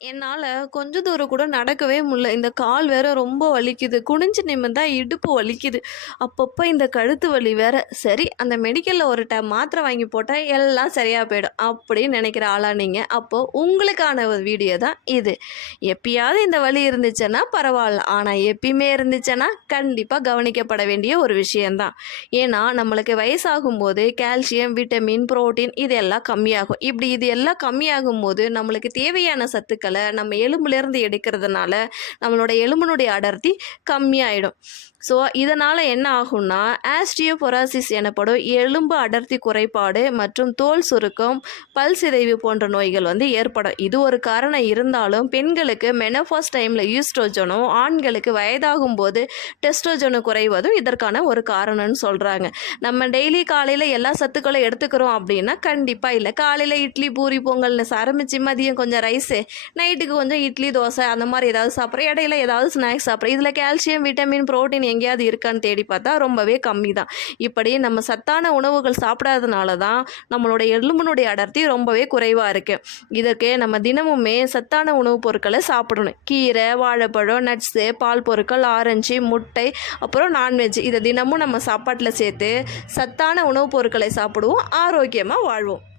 என்னால கொஞ்ச தூரம் கூட நடக்கவே முடியல. இந்த கால் வேற ரொம்ப வலிக்குது. குனிஞ்சு நிமிர்ந்தா இடுப்பு வலிக்குது. அப்பப்போ இந்த கழுத்து வலி வேற. சரி, அந்த மெடிக்கல்ல ஒரு மாத்திரை வாங்கி போட்டா எல்லாம் சரியா போயிடும் அப்படின்னு நினைக்கிற ஆளா நீங்க? அப்போ உங்களுக்கான ஒரு வீடியோ தான் இது. எப்பயாவது இந்த வலி இருந்துச்சுன்னா பரவாயில்ல. ஆனா எப்பயுமே இருந்துச்சுன்னா கண்டிப்பா கவனிக்கப்பட வேண்டிய ஒரு விஷயம்தான். ஏன்னா நம்மளுக்கு வயசாகும் போது கால்சியம், விட்டமின், புரோட்டீன் இதெல்லாம் கம்மியாகும். இது எல்லாம் கம்மியாகும் போது நம்மளுக்கு தேவையான சத்துக்கள் நம்ம எலும்புலேருந்து எடுக்கிறதுனால நம்மளோட எலும்பினுடைய அடர்த்தி கம்மியாயிடும். ஸோ இதனால் என்ன ஆகும்னா ஆஸ்டியோபொரோசிஸ் எனப்படும் எலும்பு அடர்த்தி குறைபாடு மற்றும் தோல் சுருக்கம், பல் சிதைவு போன்ற நோய்கள் ஏற்படும். இது ஒரு காரணம் இருந்தாலும் பெண்களுக்கு மெனோபாஸ் டைமில் ஈஸ்ட்ரோஜனும், ஆண்களுக்கு வயதாகும் போது டெஸ்ட்ரோஜனும் குறைவதும் இதற்கான ஒரு காரணம்னு சொல்கிறாங்க. நம்ம டெய்லி காலையில் எல்லா சத்துக்களும் எடுத்துக்கிறோம் அப்படின்னா கண்டிப்பாக இல்லை. காலையில் இட்லி, பூரி, பொங்கல்னு ஆரம்பித்து மதியம் கொஞ்சம் ரைஸு, நைட்டுக்கு கொஞ்சம் இட்லி, தோசை அந்த மாதிரி ஏதாவது சாப்பிட்றேன். இடையில ஏதாவது ஸ்நாக்ஸ் சாப்பிட்றேன். இதில் கால்சியம், விட்டமின், புரோட்டீன் எங்கேயாவது இருக்கான்னு தேடி பார்த்தா ரொம்பவே கம்மி தான். இப்படி நம்ம சத்தான உணவுகள் சாப்பிடாதனால தான் நம்மளோட எலும்பினுடைய அடர்த்தி ரொம்பவே குறைவாக இருக்குது. இதற்கு நம்ம தினமுமே சத்தான உணவுப் பொருட்களை சாப்பிடணும். கீரை, வாழைப்பழம், நட்ஸு, பால் பொருட்கள், ஆரஞ்சு, முட்டை, அப்புறம் நான்வெஜ் இதை தினமும் நம்ம சாப்பாட்டில் சேர்த்து சத்தான உணவுப் பொருட்களை சாப்பிடுவோம். ஆரோக்கியமாக வாழ்வோம்.